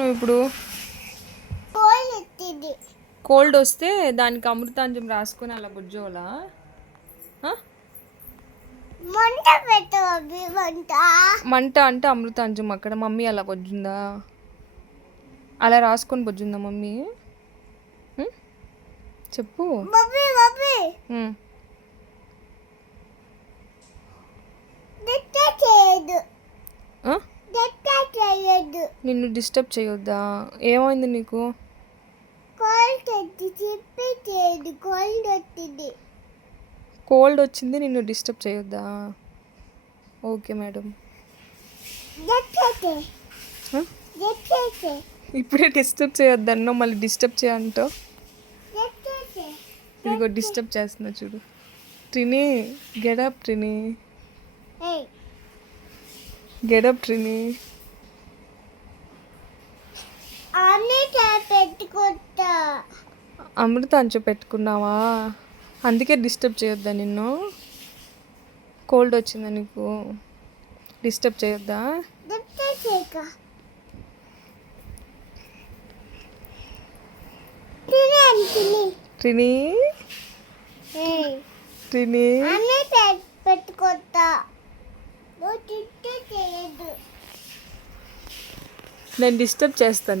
నువ్వు ఇప్పుడు కోల్డ్ వస్తే దానికి అమృతాంజం రాసుకొని అలా బుజ్జోలా మంట అంటే అమృతాంజం అక్కడ మమ్మీ అలా బొజ్జుందా అలా రాసుకొని బొజ్జుందా మమ్మీ చెప్పు నిన్ను డిస్టర్బ్ చేయొద్దా ఏమైంది నీకు కోల్డ్ వచ్చింది నిన్ను డిస్టర్బ్ చేయొద్దా ఓకే మేడం ఇప్పుడే డిస్టర్బ్ చేయొద్దన్నో మళ్ళీ డిస్టర్బ్ చేయంటో ఇదిగో డిస్టర్బ్ చేస్తున్నా చూడు ట్రినీ గెడప్ ట్రినీ గెడప్ ట్రినీ అమృతాంజం పెట్టుకున్నావా అందుకే డిస్టర్బ్ చేయొద్దా నిన్ను కోల్డ్ వచ్చిందా నీకు డిస్టర్బ్ చేయొద్దా ట్రినీ ట్రినీ నేను డిస్టర్బ్ చేస్తాను